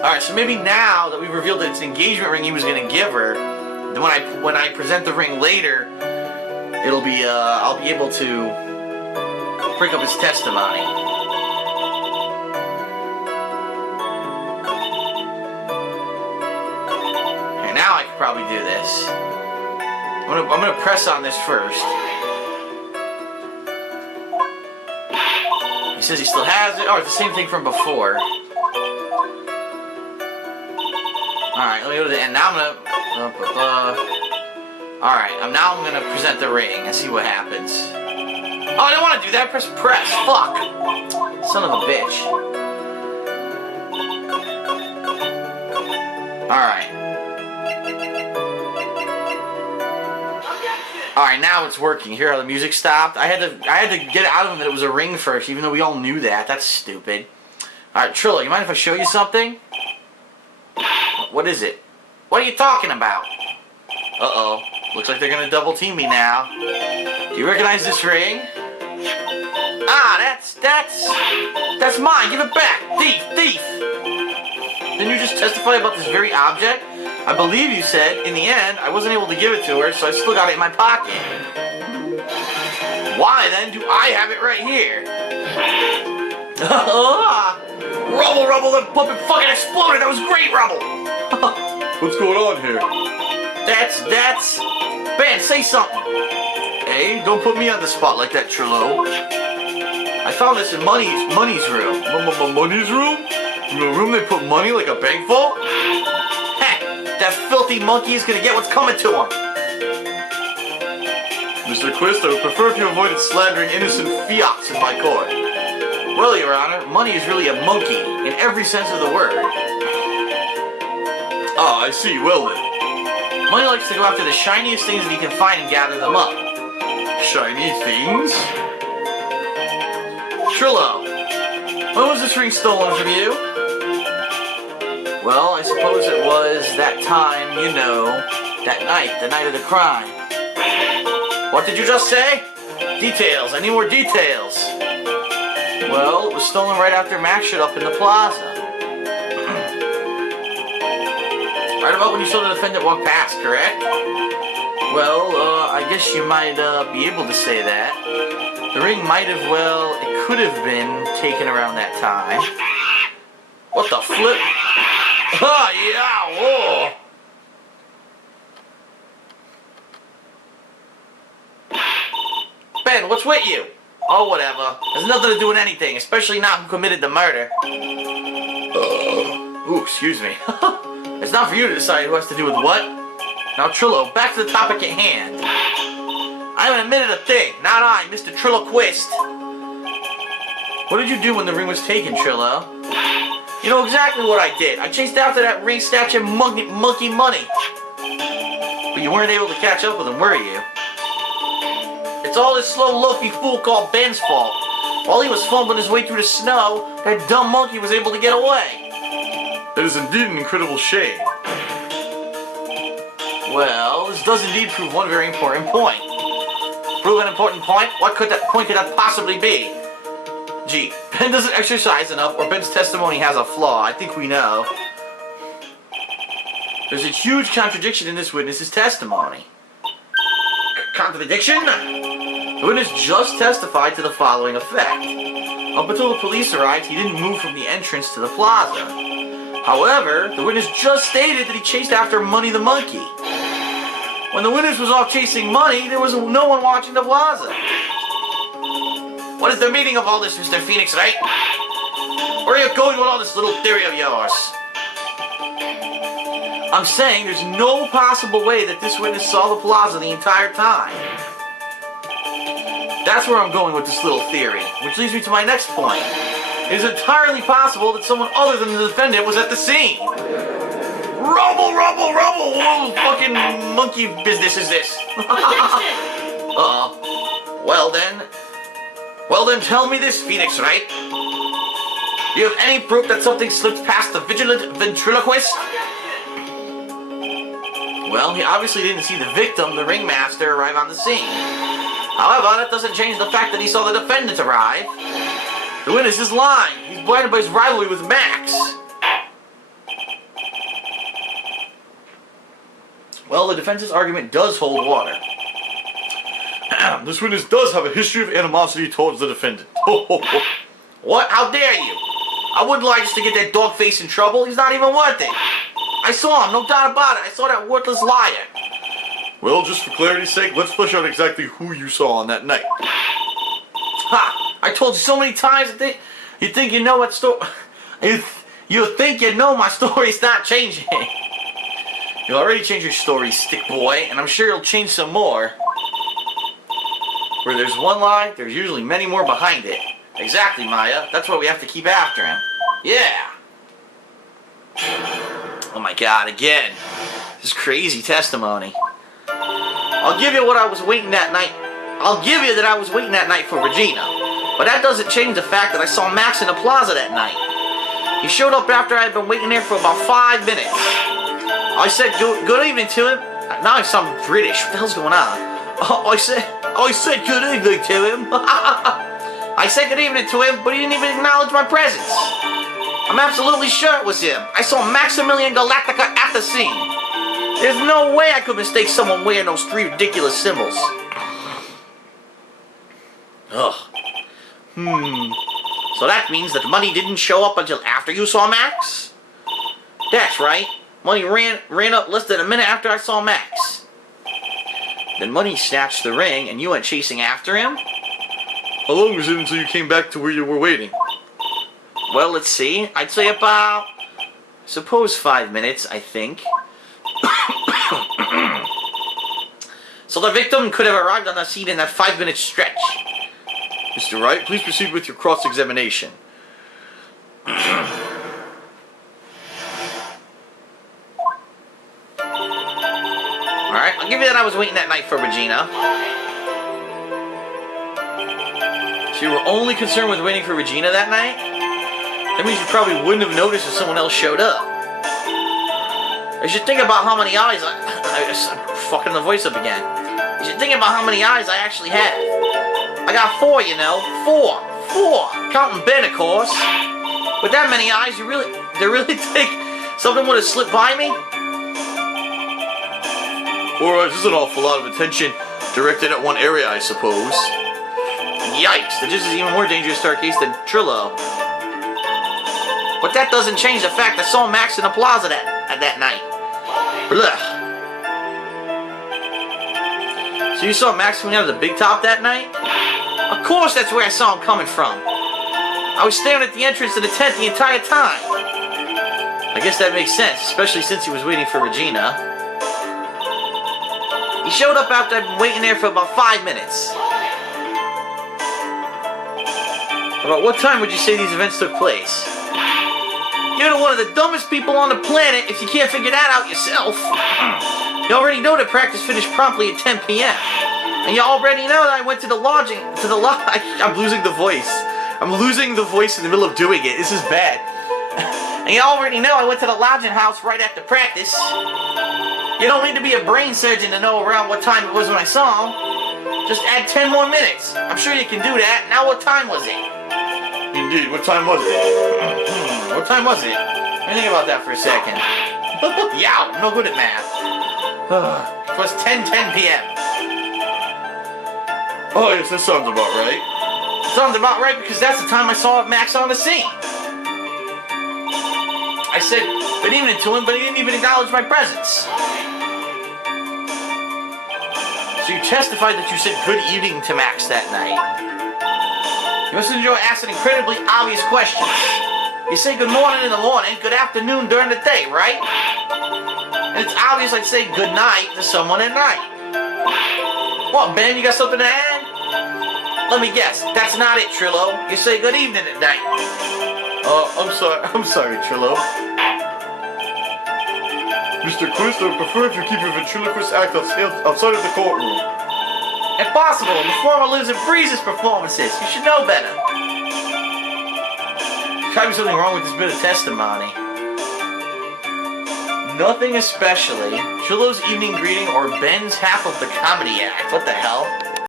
Alright, so maybe now that we've revealed that it's an engagement ring he was gonna give her, then when I present the ring later, it'll be I'll be able to break up his testimony. Okay, now I can probably do this. I'm gonna press on this first. He says he still has it. Oh, it's the same thing from before. Alright, let me go to the end. Now I'm gonna... Alright, now I'm gonna present the ring and see what happens. Oh, I don't want to do that. Press. Fuck. Son of a bitch. Alright. Alright, now it's working. Hear how the music stopped? I had to get out of him that it was a ring first, even though we all knew that. That's stupid. Alright, Trillo, you mind if I show you something? What is it? What are you talking about? Uh-oh. Looks like they're gonna double team me now. Do you recognize this ring? Ah, that's mine. Give it back. Thief. Didn't you just testify about this very object? I believe you said, in the end, I wasn't able to give it to her, so I still got it in my pocket. Why, then, do I have it right here? Rubble, that puppet fucking exploded! That was great, Rubble! What's going on here? That's... Ben, say something! Hey, don't put me on the spot like that, Trillo. I found this in Money's room. Money's room? In the room they put money like a bank vault? That filthy monkey is gonna get what's coming to him. Mr. Quist, I would prefer if you avoided slandering innocent fiats in my court. Well, Your Honor, Money is really a monkey, in every sense of the word. Ah, I see. Well then. Money likes to go after the shiniest things that he can find and gather them up. Shiny things? Trillo, when was this ring stolen from you? Well, I suppose it was that time, you know, that night, the night of the crime. What did you just say? Details, I need more details. Well, it was stolen right after Max showed up in the plaza. Right about when you saw the defendant walk past, correct? Well, I guess you might be able to say that. The ring might have, well, it could have been taken around that time. What the flip? Oh, yeah, whoa! Ben, what's with you? Oh, whatever. There's nothing to do with anything, especially not who committed the murder. Ooh, excuse me. It's not for you to decide who has to do with what. Now, Trillo, back to the topic at hand. I haven't admitted a thing. Not I, Mr. Trillo Quist. What did you do when the ring was taken, Trillo? You know exactly what I did. I chased after that ring snatching monkey Money. But you weren't able to catch up with him, were you? It's all this slow loafy fool called Ben's fault. While he was fumbling his way through the snow, that dumb monkey was able to get away. That is indeed an incredible shame. Well, this does indeed prove one very important point. Prove an important point? What could that point possibly be? Gee, Ben doesn't exercise enough, or Ben's testimony has a flaw. I think we know. There's a huge contradiction in this witness's testimony. Contradiction? The witness just testified to the following effect. Up until the police arrived, he didn't move from the entrance to the plaza. However, the witness just stated that he chased after Money the monkey. When the witness was off chasing Money, there was no one watching the plaza. What is the meaning of all this, Mr. Phoenix Wright? Where are you going with all this little theory of yours? I'm saying there's no possible way that this witness saw the plaza the entire time. That's where I'm going with this little theory, which leads me to my next point. It is entirely possible that someone other than the defendant was at the scene. Rubble! What fucking monkey business is this? Well then, tell me this, Phoenix Wright. Do you have any proof that something slipped past the vigilant ventriloquist? Well, he obviously didn't see the victim, the ringmaster, arrive on the scene. However, that doesn't change the fact that he saw the defendant arrive. The witness is lying. He's blinded by his rivalry with Max. Well, the defense's argument does hold water. This witness does have a history of animosity towards the defendant. What? How dare you? I wouldn't lie just to get that dog face in trouble. He's not even worth it. I saw him, no doubt about it. I saw that worthless liar. Well, just for clarity's sake, let's flesh out exactly who you saw on that night. Ha! I told you so many times that you think you know what story... You think you know my story's not changing. You already changed your story, stick boy, and I'm sure you'll change some more. Where there's one lie, there's usually many more behind it. Exactly, Maya. That's why we have to keep after him. Yeah. Oh my god, again. This is crazy testimony. I'll give you what I was waiting that night. I'll give you that I was waiting that night for Regina. But that doesn't change the fact that I saw Max in the plaza that night. He showed up after I had been waiting there for about 5 minutes. I said good evening to him. Now I sound British. What the hell's going on? I said good evening to him. I said good evening to him, but he didn't even acknowledge my presence. I'm absolutely sure it was him. I saw Maximilian Galactica at the scene. There's no way I could mistake someone wearing those 3 ridiculous symbols. Ugh. So that means that Money didn't show up until after you saw Max? That's right. Money ran up less than a minute after I saw Max. Then Money snatched the ring and you went chasing after him? How long was it until you came back to where you were waiting? Well, let's see. I'd say about, suppose 5 minutes, I think. So the victim could have arrived on the scene in that 5-minute stretch. Mr. Wright, please proceed with your cross-examination. Alright, I'll give you that I was waiting that night for Regina. So you were only concerned with waiting for Regina that night? That means you probably wouldn't have noticed if someone else showed up. You should think about how many eyes I'm fucking the voice up again. You should think about how many eyes I actually have. I got 4, you know. 4. Counting Ben, of course. With that many eyes, they really think something would have slipped by me? 4 eyes is an awful lot of attention directed at one area, I suppose. Yikes, that just is even more dangerous to our case than Trillo. But that doesn't change the fact I saw Max in the plaza that night. Blah. So you saw Max coming out of the big top that night? Of course that's where I saw him coming from. I was staring at the entrance to the tent the entire time. I guess that makes sense, especially since he was waiting for Regina. He showed up after I'd been waiting there for about 5 minutes. About what time would you say these events took place? You're one of the dumbest people on the planet if you can't figure that out yourself. You already know that practice finished promptly at 10 p.m. And you already know that I went to the lodging, I'm losing the voice. I'm losing the voice in the middle of doing it. This is bad. And you already know I went to the lodging house right after practice. You don't need to be a brain surgeon to know around what time it was when I saw him. Just add 10 more minutes. I'm sure you can do that. Now what time was it? Indeed, what time was it? What time was it? Let me think about that for a second. Yow, I'm no good at math. It was 10:10 p.m. Oh yes, that sounds about right. Sounds about right because that's the time I saw Max on the scene. I said good evening to him, but he didn't even acknowledge my presence. So you testified that you said good evening to Max that night. You must enjoy asking incredibly obvious questions. You say good morning in the morning, good afternoon during the day, right? And it's obvious I'd say good night to someone at night. What, Ben, you got something to add? Let me guess, that's not it, Trillo. You say good evening at night. I'm sorry, Trillo. Mr. Quist, I would prefer if you keep your ventriloquist act outside of the courtroom. Impossible! The performer lives and breathes his performances. You should know better. There's gotta be something wrong with this bit of testimony. Nothing especially. Trillo's evening greeting or Ben's half of the comedy act. What the hell?